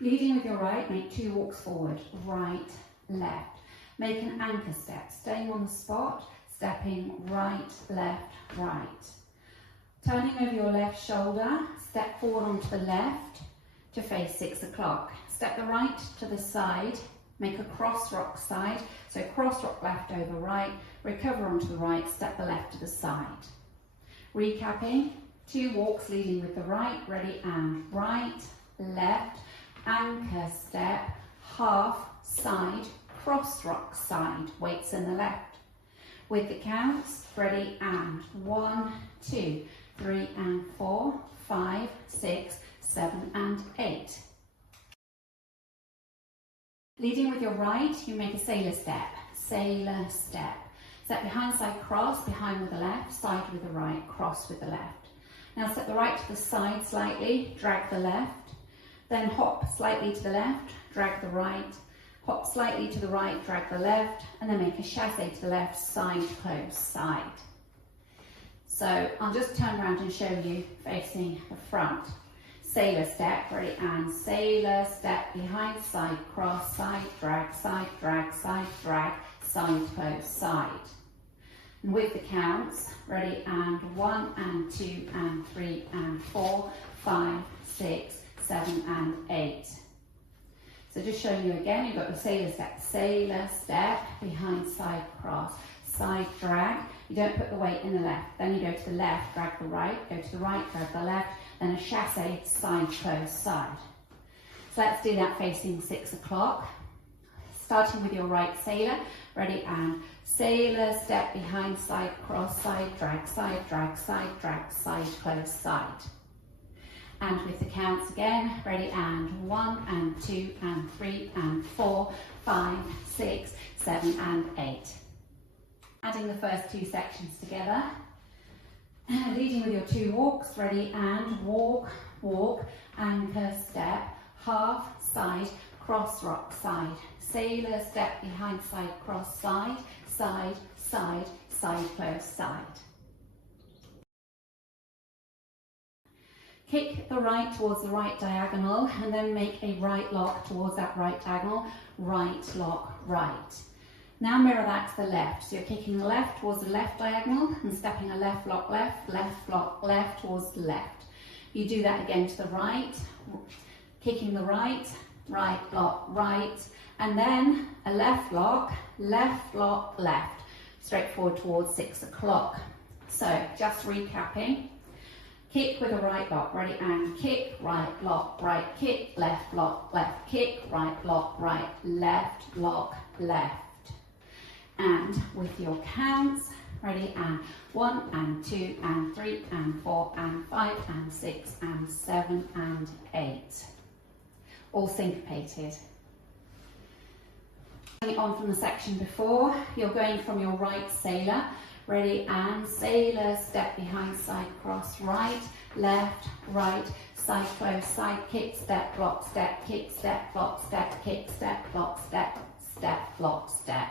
Leading with your right, make 2 walks forward, right, left. Make an anchor step, staying on the spot, stepping right, left, right. Turning over your left shoulder, step forward onto the left to face 6 o'clock. Step the right to the side, make a cross rock side, so cross rock left over right, recover onto the right, step the left to the side. Recapping, 2 walks leading with the right, ready and right, left, anchor step, half, side, cross rock side, weights in the left. With the counts, ready and 1, 2, 3 and 4, 5, 6, 7 and 8. Leading with your right, you make a sailor step, sailor step. Step behind side cross, behind with the left, side with the right, cross with the left. Now step the right to the side slightly, drag the left, then hop slightly to the left, drag the right, hop slightly to the right, drag the left, and then make a chassé to the left, side, close, side. So I'll just turn around and show you facing the front. Sailor step, ready and sailor step, behind, side, cross, side, drag, side, drag, side, drag, side, close, side. And with the counts, ready and 1 and 2 and 3 and 4, 5, 6, 7 and 8. So just showing you again, you've got the sailor step, behind side cross, side drag. You don't put the weight in the left, then you go to the left, drag the right, go to the right, drag the left, then a chassé, side, close, side. So let's do that facing 6 o'clock. Starting with your right sailor, ready and sailor step, behind side cross, side drag, side drag, side drag, side close, side. And with the counts again, ready and 1 and 2 and 3 and 4, 5, 6, 7 and 8. Adding the first 2 sections together. Leading with your 2 walks, ready and walk, walk, anchor step, half, side, cross rock side, sailor step, behind side cross, side, side, side, side close, side. Kick the right towards the right diagonal and then make a right lock towards that right diagonal, right lock, right. Now mirror that to the left. So you're kicking the left towards the left diagonal and stepping a left lock left, left lock left towards the left. You do that again to the right, kicking the right, right lock right, and then a left lock, left, straight forward towards 6 o'clock. So just recapping. Kick with a right lock, ready and kick, right lock, right kick, left lock, left kick, right lock, right, left lock, left. And with your counts, ready and 1 and 2 and 3 and 4 and 5 and 6 and 7 and 8. All syncopated. On from the section before, you're going from your right sailor, ready and sailor step, behind side cross, right, left, right, side close, side kick, step, block, step, kick, step, block, step, kick, step, block, step, step, block, step.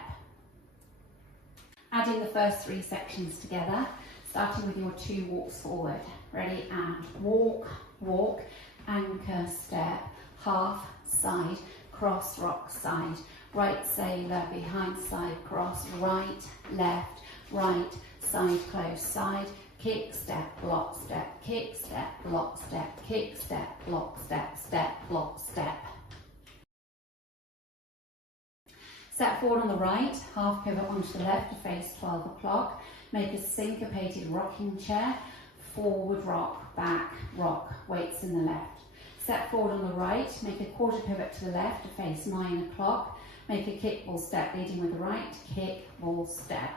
Adding the first 3 sections together, starting with your 2 walks forward, ready and walk, walk, anchor step, half, side, cross rock side, right sailor, behind side cross, right, left, right, side close, side, kick, step, block, step, kick, step, block, step, kick, step, block, step, step, block, step. Step forward on the right, half pivot onto the left to face 12 o'clock. Make a syncopated rocking chair, forward rock, back rock, weights in the left. Step forward on the right, make a quarter pivot to the left to face 9 o'clock. Make a kick ball step, leading with the right, kick ball step.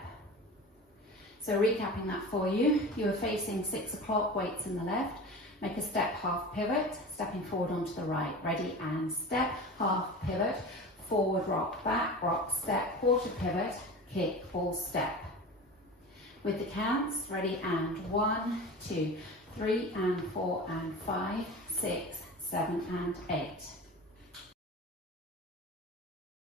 So recapping that for you, you are facing 6 o'clock, weights in the left. Make a step, half pivot, stepping forward onto the right. Ready and step, half pivot, forward rock, back rock, step, quarter pivot, kick, ball step. With the counts, ready and 1, 2, 3 and 4 and 5, 6, 7 and 8.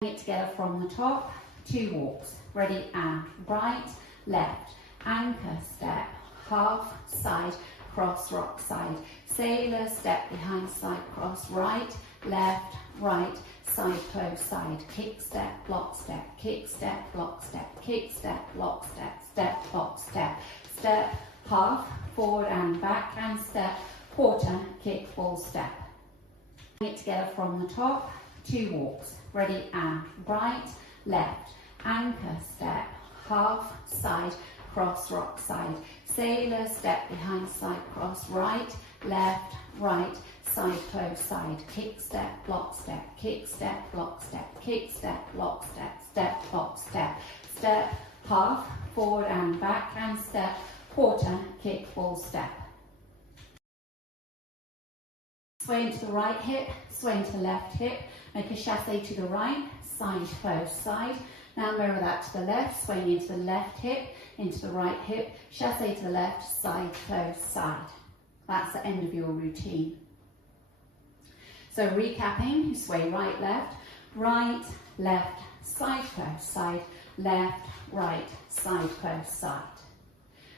It together from the top, 2 walks, ready and right, left, anchor step, half, side, cross, rock, side. Sailor, step behind, side, cross, right, left, right, side, close, side. Kick, step, block, step, kick, step, block, step, kick, step, block, step, step, block, step. Step, half, forward and back, and step, quarter, kick, full step. Bring it together from the top, 2 walks. Ready, and right, left, anchor, step, half, side, cross, rock, side. Sailor, step behind, side, cross, right, left, right, side, close, side. Kick, step, block, step, kick, step, block, step, kick, step, block, step, step, block, step. Step, half, forward and back, and step, quarter, kick, full step. Sway into the right hip, sway into the left hip, make a chassé to the right, side, close, side. Now mirror that to the left, swaying into the left hip, into the right hip, chassé to the left, side, close, side. That's the end of your routine. So recapping, you sway right, left, side, close, side, left, right, side, close, side.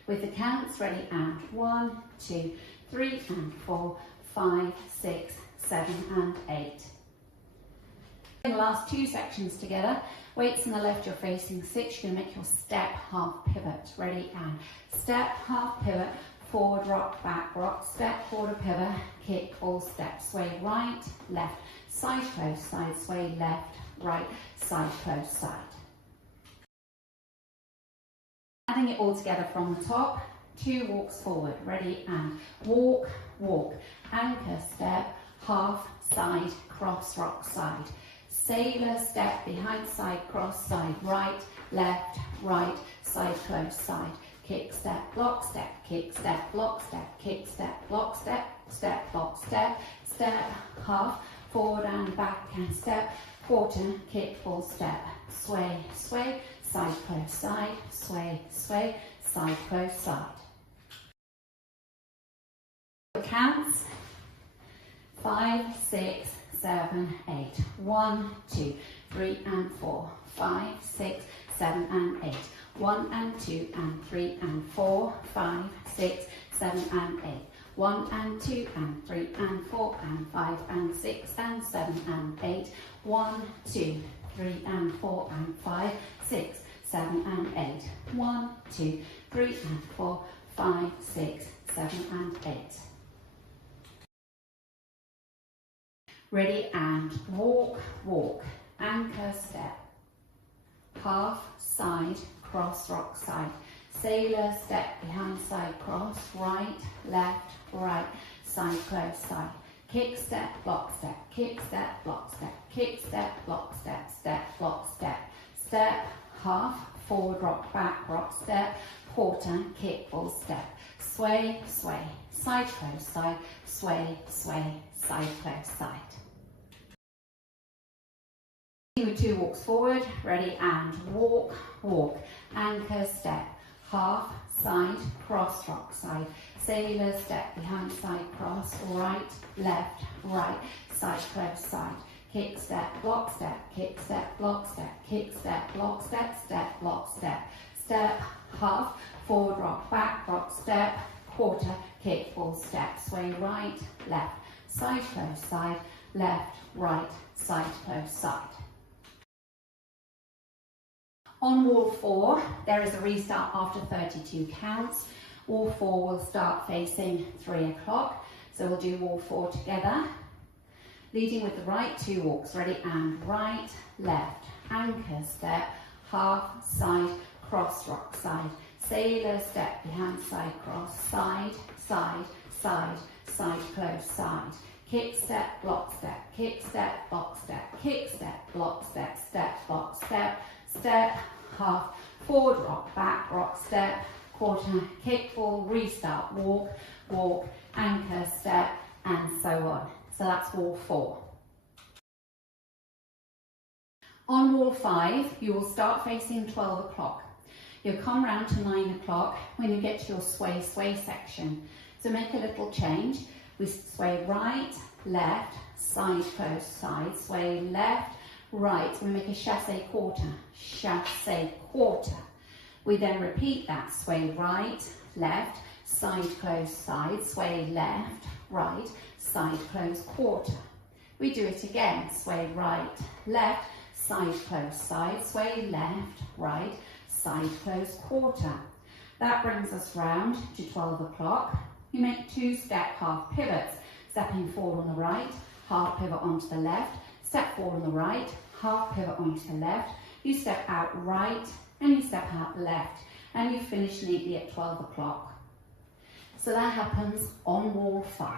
With the counts, ready, and 1, 2, 3, and 4, 5, 6, 7, and 8. In the last 2 sections together, weights on the left, you're facing 6, you're going to make your step, half pivot. Ready, and step, half pivot, forward, rock, step, forward, pivot, kick, full step. Sway right, left, side, close, side, sway left, right, side, close, side. Adding it all together from the top, 2 walks forward. Ready, and walk, walk, anchor, step, half, side, cross, rock, side. Sailor, step behind, side, cross, side, right, side, close, side. Kick, step, block, step, kick, step, block, step, kick, step, block, step, step, block, step, step, half, forward and back, and step, quarter, kick, full step. Sway, sway, side, close, side, sway, sway, side, close, side. Counts, 5, 6, 7, 8. 1, 2, 3, and 4, 5, 6, 7, and 8. 1 and 2 and 3 and 4, 5, 6, 7, and 8. 1 and 2 and 3 and 4 and 5 and 6 and 7 and 8. 1, 2, 3 and 4 and 5, 6, 7 and 8. 1, 2, 3 and 4, 5, 6, 7 and 8. Ready, and walk, walk, anchor, step, half, side, cross, rock, side. Sailor, step behind, side, cross, right, side, close, side. Kick, step, block, step, kick, step, block, step, kick, step, block, step, step, block, step. Step, half, forward, rock, step, quarter, kick, full step. Sway, sway, side, close, side, sway, sway, side, close, side. With 2 walks forward, ready, and walk, walk, anchor, step, half, side, cross, rock, side. Sailor, step behind, side, cross, right, side, close, side. Kick, step, block, step, kick, step, block, step, kick, step, block, step, step, block, step. Step, half, forward, rock, step, quarter, kick, full step. Sway right, left, side, close, side, left, right, side, close, side. On wall 4, there is a restart after 32 counts. Wall 4 will start facing 3 o'clock. So we'll do wall 4 together. Leading with the right, 2 walks. Ready, and right, left, anchor, step, half, side, cross, rock, side. Sailor, step behind, side, cross, side, close, side. Kick, step, block, step, kick, step, block, step, kick, step, block, step, step, block, step. Step, half, forward, rock, step, quarter, kick, full, restart, walk, walk, anchor, step, and so on. So that's wall 4. On wall 5, you will start facing 12 o'clock. You'll come round to 9 o'clock when you get to your sway section. So make a little change. We sway right, left, side, close, side, sway left, right. We make a chassé quarter. We then repeat that, sway right, left, side, close, side, sway left, right, side, close, quarter. We do it again, sway right, left, side, close, side, sway left, right, side, close, quarter. That brings us round to 12 o'clock. You make 2 step half pivots, stepping forward on the right, half pivot onto the left, step forward on the right, half pivot onto the left, you step out right and you step out left, and you finish neatly at 12 o'clock. So that happens on wall 5.